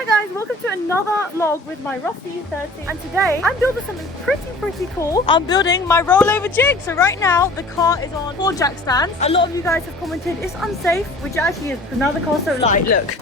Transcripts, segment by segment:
Hi guys, welcome to another vlog with my Bmw E30, and today I'm building something pretty cool. I'm building my rollover jig. So right now the car is on 4 jack stands. A lot of you guys have commented it's unsafe, which it actually is because now the car's so light. Look.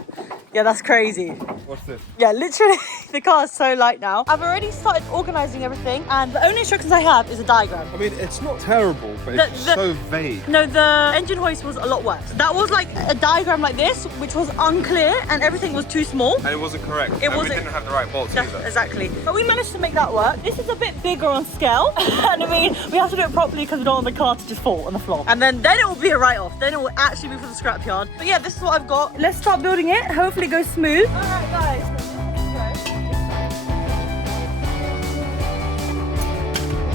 Yeah, that's crazy. What's this? Yeah, literally, the car is so light now. I've already started organising everything, and the only instructions I have is a diagram. I mean, it's not terrible, but it's so vague. No, the engine hoist was a lot worse. That was like a diagram like this, which was unclear, and everything was too small. And it wasn't correct. It wasn't. We didn't have the right bolts either. Exactly. But we managed to make that work. This is a bit bigger on scale, and I mean, we have to do it properly because we don't want the car to just fall on the floor. And then it will be a write-off. Then it will actually be for the scrapyard. But yeah, this is what I've got. Let's start building it. Hopefully it goes smooth. Alright guys.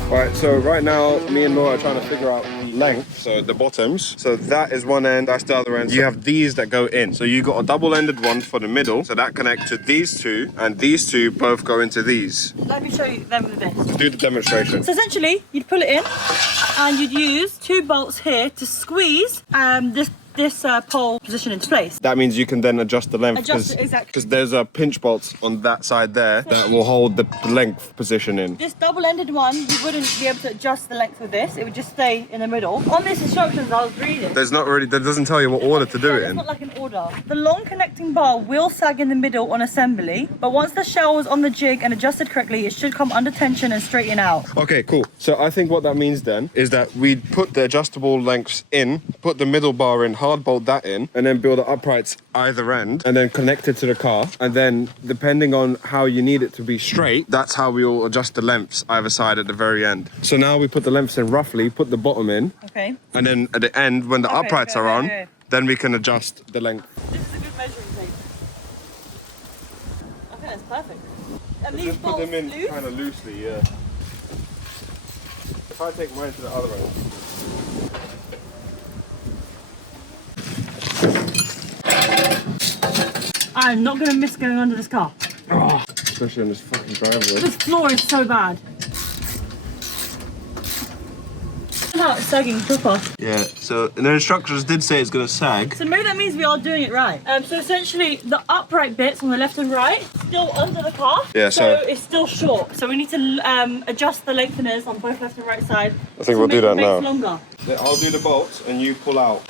Right, so right now, me and Laura are trying to figure out the length, so the bottoms. So that is one end, that's the other end. You have these that go in. So you got a double-ended one for the middle, so that connects to these two, and these two both go into these. Let me show you them with this. Let's do the demonstration. So essentially, you'd pull it in, and you'd use 2 bolts here to squeeze this pole position into place. That means you can then adjust the length. Adjust it, exactly. Because there's a pinch bolts on that side there that will hold the length position in. This double-ended one, you wouldn't be able to adjust the length with this. It would just stay in the middle. On these instructions I was reading, There's not really, that doesn't tell you what order to do it it's in. not like an order. The long connecting bar will sag in the middle on assembly, but once the shell is on the jig and adjusted correctly, it should come under tension and straighten out. Okay, cool. So I think what that means then is that we'd put the adjustable lengths in, put the middle bar in, hard bolt that in, and then build the uprights either end, and then connect it to the car. And then depending on how you need it to be straight, that's how we'll adjust the lengths either side at the very end. So now we put the lengths in roughly, put the bottom in, Okay. and then at the end, when the uprights are on, then we can adjust the length. This is a good measuring tape. Okay, that's perfect. And these Just put bolts them in loose? kind of loosely, yeah. If I take mine to the other end. I'm not gonna miss going under this car. Oh, especially on this fucking driveway. This floor is so bad. How it's sagging proper. Yeah, so the instructors did say it's going to sag. So maybe that means we are doing it right. So essentially the upright bits on the left and right still under the car. Yeah, so it's still short. So we need to adjust the lengtheners on both left and right side. I think we'll do that now. Longer. I'll do the bolts and you pull out.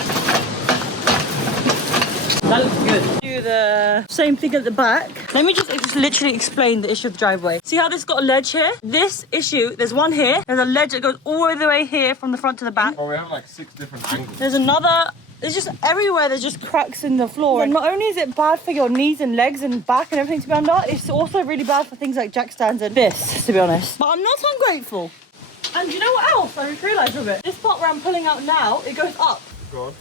That looks good. Do the same thing at the back. Let me just literally explain the issue of the driveway. See how this got a ledge here? This issue, there's one here. There's a ledge that goes all the way here from the front to the back. Oh, we have like 6 different angles. There's another. There's just everywhere, there's just cracks in the floor. And not only is it bad for your knees and legs and back and everything to be under, it's also really bad for things like jack stands and this, to be honest. But I'm not ungrateful. And you know what else I just realised of it? This part where I'm pulling out now, it goes up. Go on.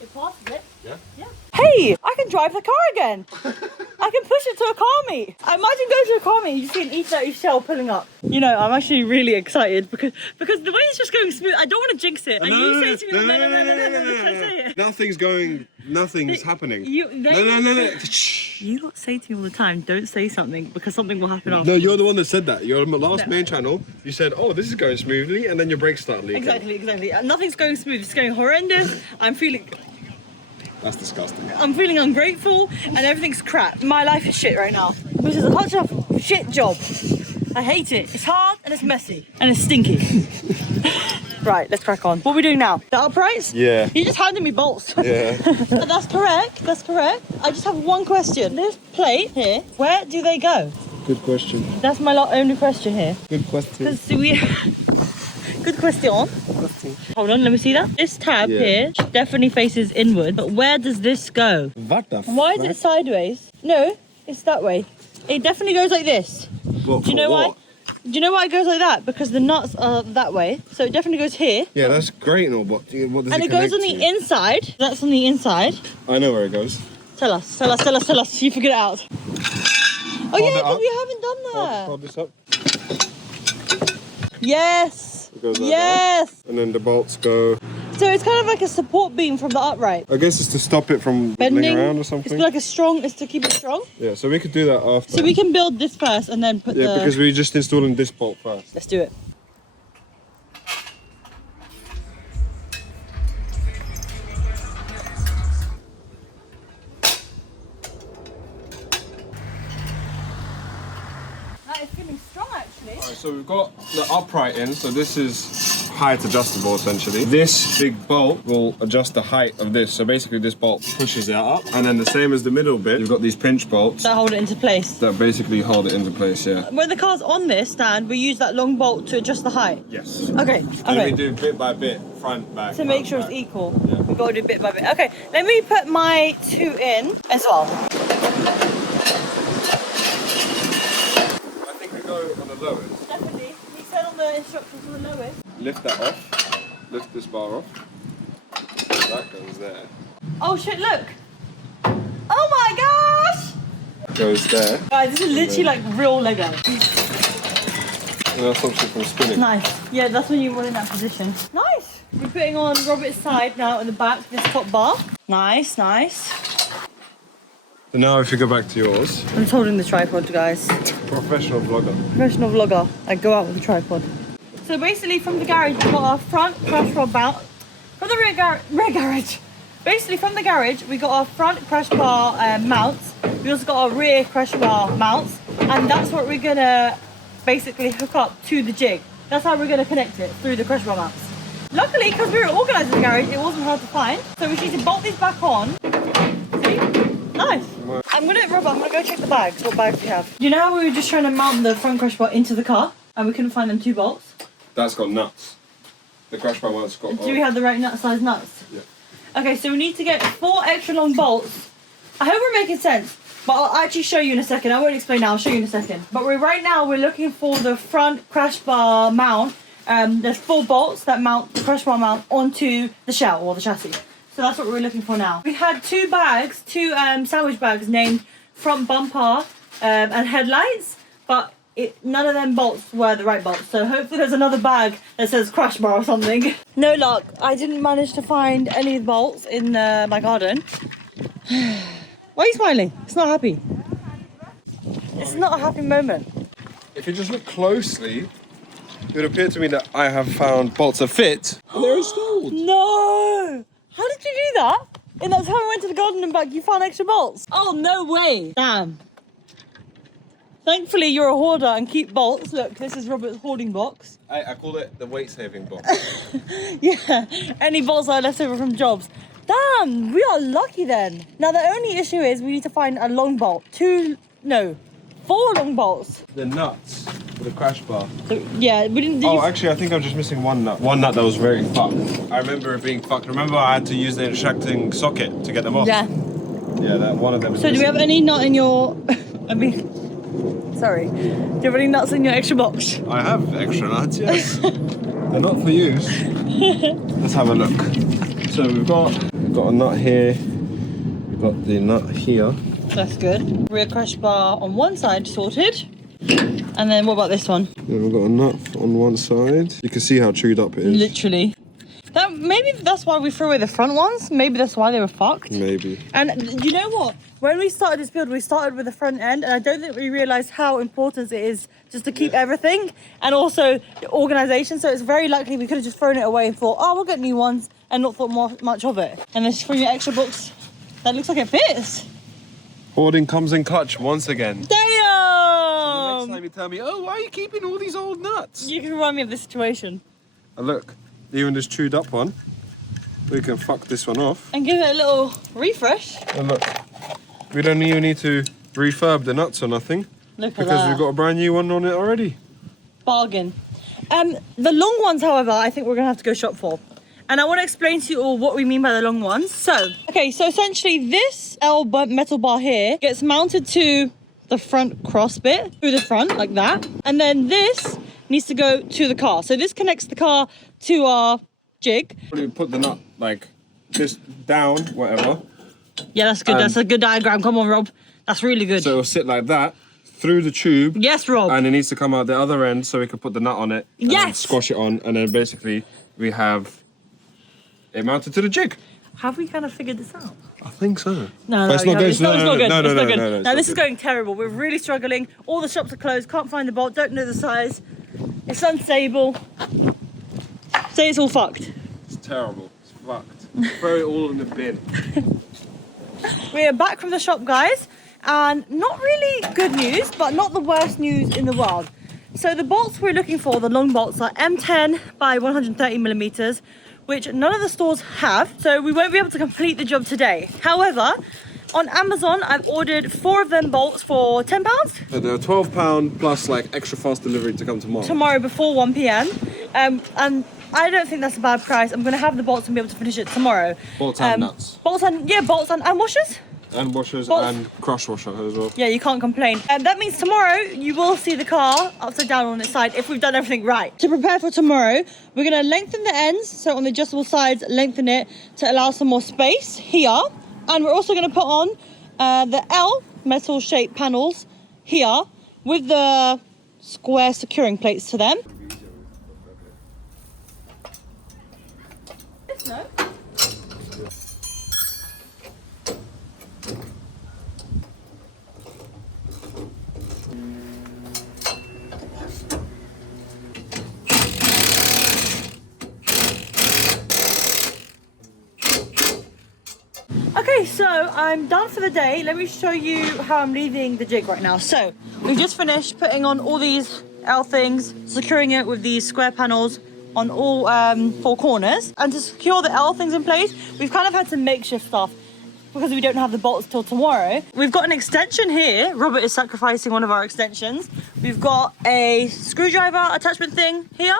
It passes it. Yeah? Yeah. Hey, I can drive the car again. I can push it to a car meet. Imagine going to a car meet and you see an E30 shell pulling up. You know, I'm actually really excited because the way it's just going smooth, I don't want to jinx it. And you say to me, no. Nothing's happening. You lot say to me all the time, don't say something because something will happen after. No, you're the one that said that. You're on my last main channel. You said, oh, this is going smoothly, and then your brakes start leaking. Exactly. Nothing's going smooth. It's going horrendous. That's disgusting. I'm feeling ungrateful and everything's crap. My life is shit right now. This is such a shit job. I hate it. It's hard and it's messy and it's stinky. Right, let's crack on. What are we doing now? The uprights? Yeah. You just handed me bolts. Yeah. That's correct. I just have one question. This plate here, where do they go? Good question. That's my only question here. Good question. Good question. Hold on, let me see that. This tab here definitely faces inward, but where does this go? What the fuck? Why is it sideways? No, it's that way. It definitely goes like this. What, do you know why? Do you know why it goes like that? Because the nuts are that way, so it definitely goes here. Yeah, that's great and all, but what does and it it goes on connect the inside. That's on the inside. I know where it goes. Tell us. You figure it out. Oh yeah, because we haven't done that. Hold this up. Yes. It goes like yes. that. And then the bolts go. So it's kind of like a support beam from the upright. I guess it's to stop it from bending around or something. It's like it's to keep it strong. Yeah, so we could do that after. So we can build this first and then put Yeah, because we're just installing this bolt first. Let's do it. Alright, so we've got the upright in, so this is height adjustable essentially. This big bolt will adjust the height of this, so basically this bolt pushes it up. And then the same as the middle bit, you've got these pinch bolts That hold it into place. that basically hold it into place, yeah. When the car's on this stand, we use that long bolt to adjust the height. Yes. Okay, And we do bit by bit, front, back. To make sure it's equal. Yeah. We've got to do bit by bit. Okay, let me put my 2 in as well. I think we go on the lowest. Definitely. He said on the instructions for the lowest. Lift that off. Lift this bar off. That goes there. Oh shit, look. Oh my gosh! Goes there. Guys, this is literally like real Lego. And that stops you from spinning. Nice. Yeah, that's when you want in that position. Nice. We're putting on Robert's side now in the back, this top bar. Nice, nice. So now if you go back to yours. I'm just holding the tripod, guys. Professional vlogger. Professional vlogger. I go out with a tripod. So basically from the garage, we've got our front crash bar mount. From the rear garage. Basically from the garage, we got our front crash bar mounts. We also got our rear crash bar mounts. And that's what we're gonna basically hook up to the jig. That's how we're gonna connect it, through the crash bar mounts. Luckily, because we were organised in the garage, it wasn't hard to find. So we need to bolt these back on. See? Nice. Robert, I'm gonna go check the bags. What bags do you have? You know how we were just trying to mount the front crash bar into the car and we couldn't find them 2 bolts? That's got nuts. The crash bar one's got. Do we have the right size nuts? Yeah. Okay, so we need to get 4 extra long bolts. I hope we're making sense, but I'll actually show you in a second. I won't explain now, I'll show you in a second. But right now we're looking for the front crash bar mount. There's 4 bolts that mount the crash bar mount onto the shell or the chassis. So that's what we're looking for now. We had 2 bags, 2 sandwich bags named front bumper and headlights, but none of them bolts were the right bolts. So hopefully there's another bag that says crash bar or something. No luck. I didn't manage to find any bolts in my garden. Why are you smiling? It's not happy. It's not a happy moment. If you just look closely, it would appear to me that I have found bolts that fit. And they're installed. No! How did you do that? In that time I went to the garden and back, you found extra bolts? Oh, no way. Damn. Thankfully, you're a hoarder and keep bolts. Look, this is Robert's hoarding box. I call it the weight-saving box. Yeah, any bolts I left over from jobs. Damn, we are lucky then. Now, the only issue is we need to find a long bolt. 4 long bolts. The nuts for the crash bar. So, yeah, we didn't... Actually, I think I'm just missing one nut. One nut that was very fucked. I remember it being fucked. Remember I had to use the extracting socket to get them off? Yeah. Yeah, that one of them. So do we have any nut in your... Sorry. Do you have any nuts in your extra box? I have extra nuts, yes. They're not for use. Let's have a look. So we've got a nut here. We've got the nut here. That's good. Rear crash bar on one side sorted. And then what about this one? Then we've got a nut on one side. You can see how chewed up it is. Literally. Maybe that's why we threw away the front ones. Maybe that's why they were fucked. Maybe. And you know what? When we started this build, we started with the front end, and I don't think we realised how important it is just to keep everything, and also the organisation. So it's very likely we could have just thrown it away and thought, oh, we'll get new ones, and not thought much of it. And this from your extra books, that looks like it fits. Hoarding comes in clutch once again. Damn! So the next time you tell me, oh, why are you keeping all these old nuts? You can remind me of this situation. And look, even this chewed up one, we can fuck this one off. And give it a little refresh. And look, we don't even need to refurb the nuts or nothing. Look at because that. we've got a brand new one on it already. Bargain. The long ones, however, I think we're gonna have to go shop for. And I want to explain to you all what we mean by the long ones. So essentially this metal bar here gets mounted to the front cross bit, through the front, like that. And then this needs to go to the car. So this connects the car to our jig. We put the nut like this down, whatever. Yeah, that's good. That's a good diagram. Come on, Rob. That's really good. So it'll sit like that through the tube. Yes, Rob. And it needs to come out the other end so we can put the nut on it. And yes. then squash it on, and then basically we have it mounted to the jig. Have we kind of figured this out? I think so. No, it's not good. No, this is going terrible. We're really struggling. All the shops are closed. Can't find the bolt. Don't know the size. It's unstable. Say it's all fucked. It's terrible. It's fucked. Throw it all in the bin. We are back from the shop, guys, and not really good news, but not the worst news in the world. So the bolts we're looking for, the long bolts, are M10 by 130 millimeters, which none of the stores have. So we won't be able to complete the job today. However, on Amazon, I've ordered 4 of them bolts for £10. So they're £12 plus like extra fast delivery to come tomorrow. Tomorrow before 1 p.m. And I don't think that's a bad price. I'm going to have the bolts and be able to finish it tomorrow. Bolts and nuts. Bolts and washers. And washers bolts. And crush washer as well. Yeah, you can't complain. And that means tomorrow you will see the car upside down on its side if we've done everything right. To prepare for tomorrow, we're going to lengthen the ends. So on the adjustable sides, lengthen it to allow some more space here. And we're also going to put on the L metal shaped panels here with the square securing plates to them. No. Okay, so I'm done for the day. Let me show you how I'm leaving the jig right now. So we've just finished putting on all these L things, securing it with these square panels on all 4 corners. And to secure the L things in place, we've kind of had some makeshift stuff because we don't have the bolts till tomorrow. We've got an extension here. Robert is sacrificing one of our extensions. We've got a screwdriver attachment thing here.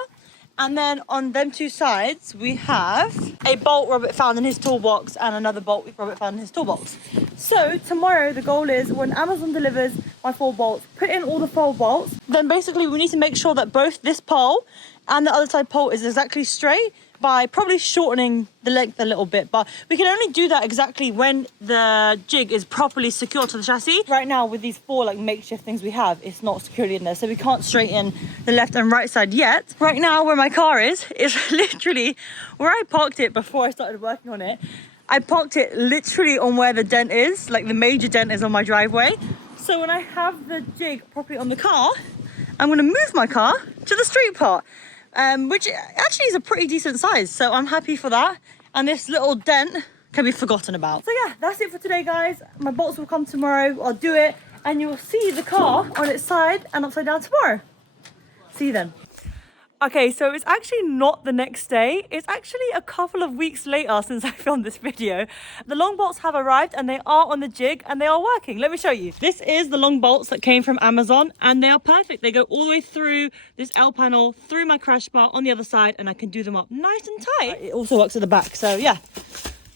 And then on them 2 sides, we have a bolt Robert found in his toolbox and another bolt Robert found in his toolbox. So tomorrow, the goal is when Amazon delivers my 4 bolts, put in all the 4 bolts. Then basically we need to make sure that both this pole and the other side pole is exactly straight by probably shortening the length a little bit. But we can only do that exactly when the jig is properly secured to the chassis. Right now with these 4 like makeshift things we have, it's not securely in there. So we can't straighten the left and right side yet. Right now where my car is literally where I parked it before I started working on it. I parked it literally on where the dent is, like the major dent is on my driveway. So when I have the jig properly on the car, I'm gonna move my car to the street part. Which actually is a pretty decent size, so I'm happy for that. And this little dent can be forgotten about. So yeah, that's it for today, guys. My bolts will come tomorrow. I'll do it, and you will see the car on its side and upside down tomorrow. See you then. Okay, so it's actually not the next day. It's actually a couple of weeks later since I filmed this video. The long bolts have arrived and they are on the jig and they are working. Let me show you. This is the long bolts that came from Amazon and they are perfect. They go all the way through this L panel, through my crash bar on the other side, and I can do them up nice and tight. It also works at the back, so yeah.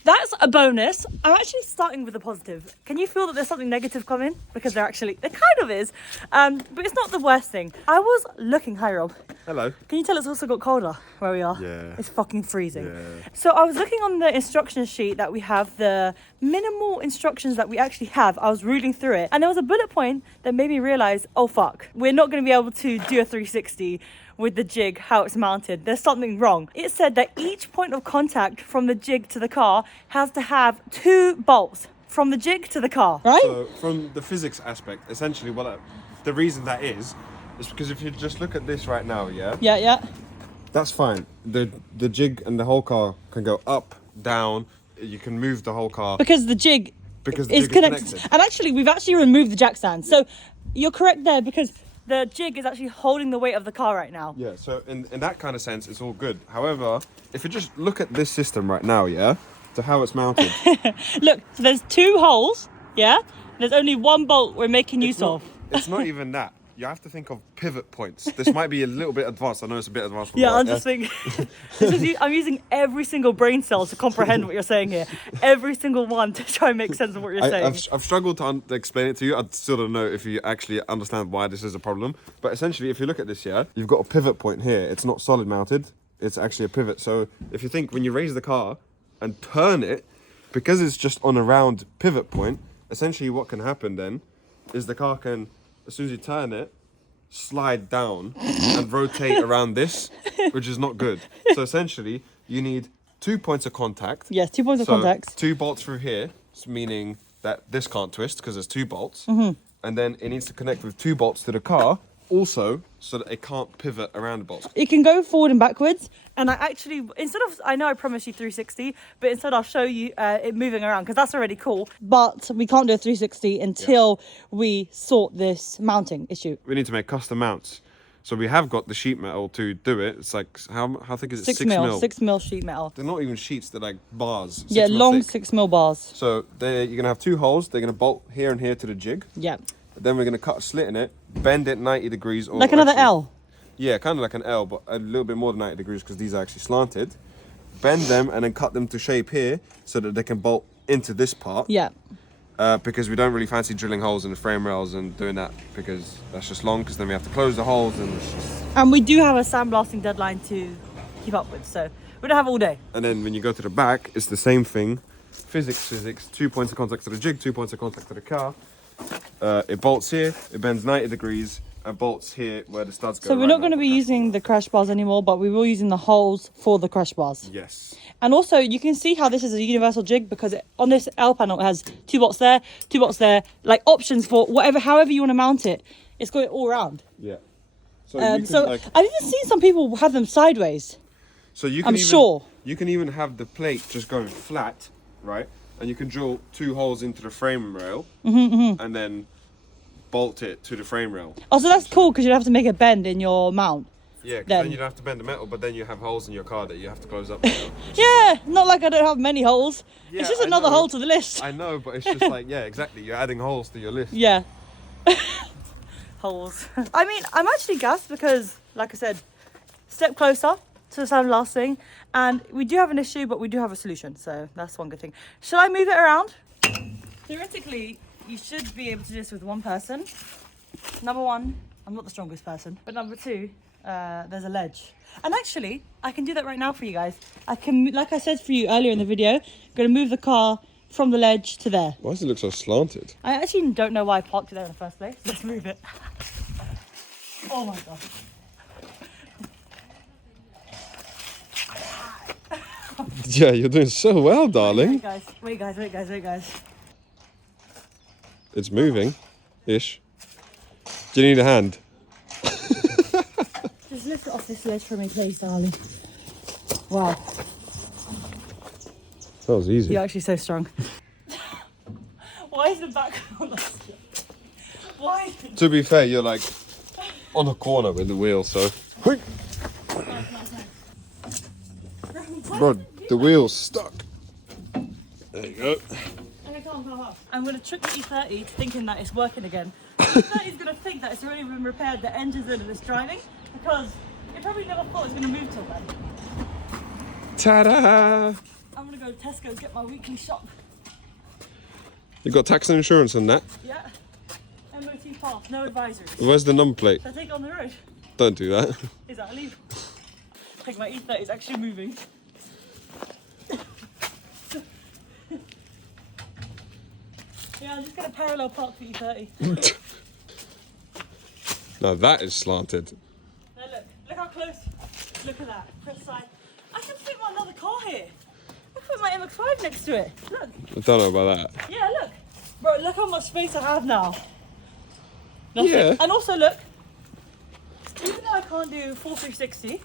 That's a bonus. I'm actually starting with a positive. Can you feel that there's something negative coming? Because there kind of is. But it's not the worst thing. I was looking, hi Rob. Hello. Can you tell it's also got colder where we are? Yeah. It's fucking freezing. Yeah. So I was looking on the instruction sheet that we have, the minimal instructions that we actually have. I was reading through it and there was a bullet point that made me realize, oh fuck, we're not going to be able to do a 360 with the jig, how it's mounted. There's something wrong. It said that each point of contact from the jig to the car has to have 2 bolts from the jig to the car, right? So from the physics aspect, essentially the reason that is because if you just look at this right now, Yeah. That's fine. The jig and the whole car can go up, down, you can move the whole car. Because the jig is connected. And actually, we've actually removed the jack stand. So you're correct there because the jig is actually holding the weight of the car right now. Yeah, so in that kind of sense, it's all good. However, if you just look at this system right now, to how it's mounted. Look, so there's 2 holes, There's only 1 bolt we're making use of. It's not even that. You have to think of pivot points. This might be a little bit advanced. I know it's a bit advanced. Yeah, I'm just thinking. I'm using every single brain cell to comprehend what you're saying here. Every single one to try and make sense of what you're saying. I've struggled to explain it to you. I still don't know if you actually understand why this is a problem. But essentially, if you look at this, you've got a pivot point here. It's not solid mounted. It's actually a pivot. So if you think when you raise the car and turn it, because it's just on a round pivot point, essentially what can happen then is the car can, as soon as you turn it, slide down and rotate around this, which is not good. So essentially, you need 2 points of contact. Yes, 2 points of contact. 2 bolts through here, meaning that this can't twist because there's 2 bolts. And then it needs to connect with 2 bolts to the car, also so that it can't pivot around the bolts. It can go forward and backwards. And I actually, I know I promised you 360, but instead I'll show you it moving around because that's already cool. But we can't do a 360 until we sort this mounting issue. We need to make custom mounts. So we have got the sheet metal to do it. It's like, how thick is it? 6 mil. 6 mil sheet metal. They're not even sheets, they're like bars. Yeah, 6 mil long thick. 6 mil bars. So you're going to have 2 holes. They're going to bolt here and here to the jig. Yeah. Then we're going to cut a slit in it, bend it 90 degrees. Or Like another actually, L. Yeah, kind of like an L, but a little bit more than 90 degrees because these are actually slanted. Bend them and then cut them to shape here so that they can bolt into this part. Yeah. Because we don't really fancy drilling holes in the frame rails and doing that because that's just long, because then we have to close the holes and it's just... And we do have a sandblasting deadline to keep up with, so we don't have all day. And then when you go to the back, it's the same thing. Physics, 2 points of contact to the jig, 2 points of contact to the car. It bolts here, it bends 90 degrees, and bolts here where the studs go. So we're not going to be using the crash bars anymore, but we will be using the holes for the crash bars. Yes. And also, you can see how this is a universal jig because on this L panel, it has 2 bolts there, 2 bolts there, like options for whatever, however you want to mount it. It's got it all around. Yeah. So, you can, like, I've even seen some people have them sideways. So you can you can even have the plate just going flat, right? And you can drill 2 holes into the frame rail and then bolt it to the frame rail. Oh, so that's cool because you'd have to make a bend in your mount. Yeah, because then you'd have to bend the metal, but then you have holes in your car that you have to close up. Yeah, not like I don't have many holes. Yeah, it's just another hole to the list. I know, but it's just like, yeah, exactly. You're adding holes to your list. Yeah. Holes. I mean, I'm actually gassed because, like I said, step closer to the sandblasting, and we do have an issue, but we do have a solution, so that's one good thing. Shall I move it around? Theoretically, you should be able to do this with one person. Number 1, I'm not the strongest person, but number 2, there's a ledge. And actually, I can do that right now for you guys. I can, like I said for you earlier in the video, I'm going to move the car from the ledge to there. Why does it look so slanted? I actually don't know why I parked it there in the first place. Let's move it. Oh my god. Yeah, you're doing so well, darling. Wait guys. It's moving, ish. Do you need a hand? Just lift it off this ledge for me, please, darling. Wow. That was easy. You're actually so strong. Why is the background like that? Why? To be fair, you're like on a corner with the wheel, so. Bro, the wheel's stuck. There you go. Okay, come. I'm going to trick the E30 to thinking that it's working again. The E30 is going to think that it's already been repaired, the engine's in and it's driving, because it probably never thought it was going to move till then. Ta-da! I'm going to go to Tesco and get my weekly shop. You got tax and insurance on that? Yeah. MOT pass, no advisories. Where's the number plate? Should I take it on the road? Don't do that. Is that illegal? I think my E30 is actually moving. Yeah, I'm just going to parallel park the E30. Now that is slanted. Now look how close. Look at that. Press side. I can fit my another car here. I can put my MX-5 next to it. Look. I don't know about that. Yeah, look. Bro, look how much space I have now. Nothing. Yeah. And also look, even though I can't do full 360,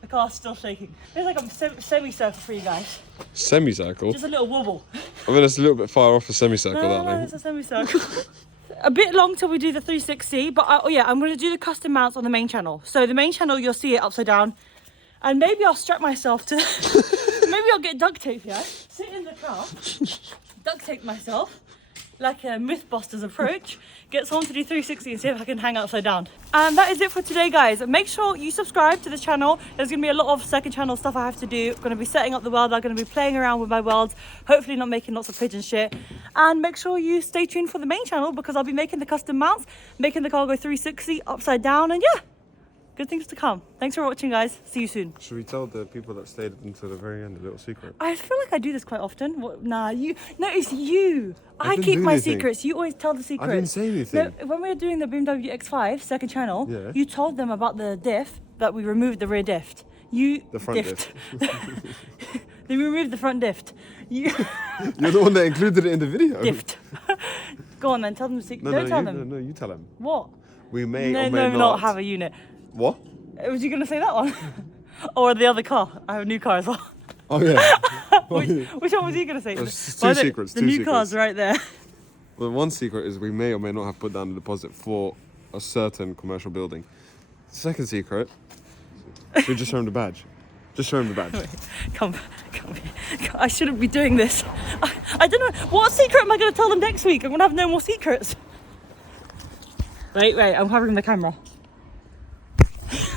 the car's still shaking. It's like a semicircle for you guys. Semicircle? Just a little wobble. I mean, it's a little bit far off a semicircle, No, it's a semicircle. A bit long till we do the 360, but I'm going to do the custom mounts on the main channel. So the main channel, you'll see it upside down. And maybe I'll strap myself to... maybe I'll get duct tape, yeah? Sit in the car, duct tape myself, like a Mythbusters approach, get someone to do 360 and see if I can hang upside down. And that is it for today, guys. Make sure you subscribe to this channel. There's going to be a lot of second channel stuff I have to do. I'm going to be setting up the world. I'm going to be playing around with my worlds, hopefully not making lots of pigeon shit. And make sure you stay tuned for the main channel because I'll be making the custom mounts, making the car go 360 upside down, and yeah, good things to come. Thanks for watching, guys. See you soon. Should we tell the people that stayed until the very end a little secret? I feel like I do this quite often. What? Nah, you. No, it's you. I didn't keep do my anything. secrets. You always tell the secrets. I didn't say anything. No, when we were doing the Bmw X5 second channel, Yeah. you told them about the diff, that we removed the rear diff. You The front diff. They removed the front diff. You You're the one that included it in the video. diff. Go on then, tell them the secret. Don't tell them. No, you tell them. What? We may No, or may not have a unit. What? Was you gonna say that one? Or the other car? I have a new car as well. Oh yeah. Which one was you gonna say? There's By two the- secrets. The two new secrets. car's right there. Well, one secret is we may or may not have put down a deposit for a certain commercial building. Second secret, we just show him the badge. Just show him the badge. Wait, come here. I shouldn't be doing this. I don't know. What secret am I going to tell them next week? I'm going to have no more secrets. Wait, I'm covering the camera.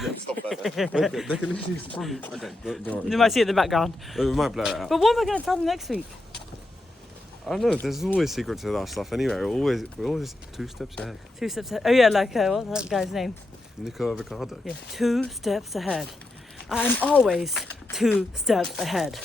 Yeah, stop that. They can literally probably... Okay, don't worry. You might see it in the background. We might blur it out. But what am I going to tell them next week? I don't know, there's always secrets to our stuff anyway. We're always 2 steps ahead. 2 steps ahead. Oh yeah, like, what's that guy's name? Nico Avocado. Yeah, 2 steps ahead. I'm always 2 steps ahead.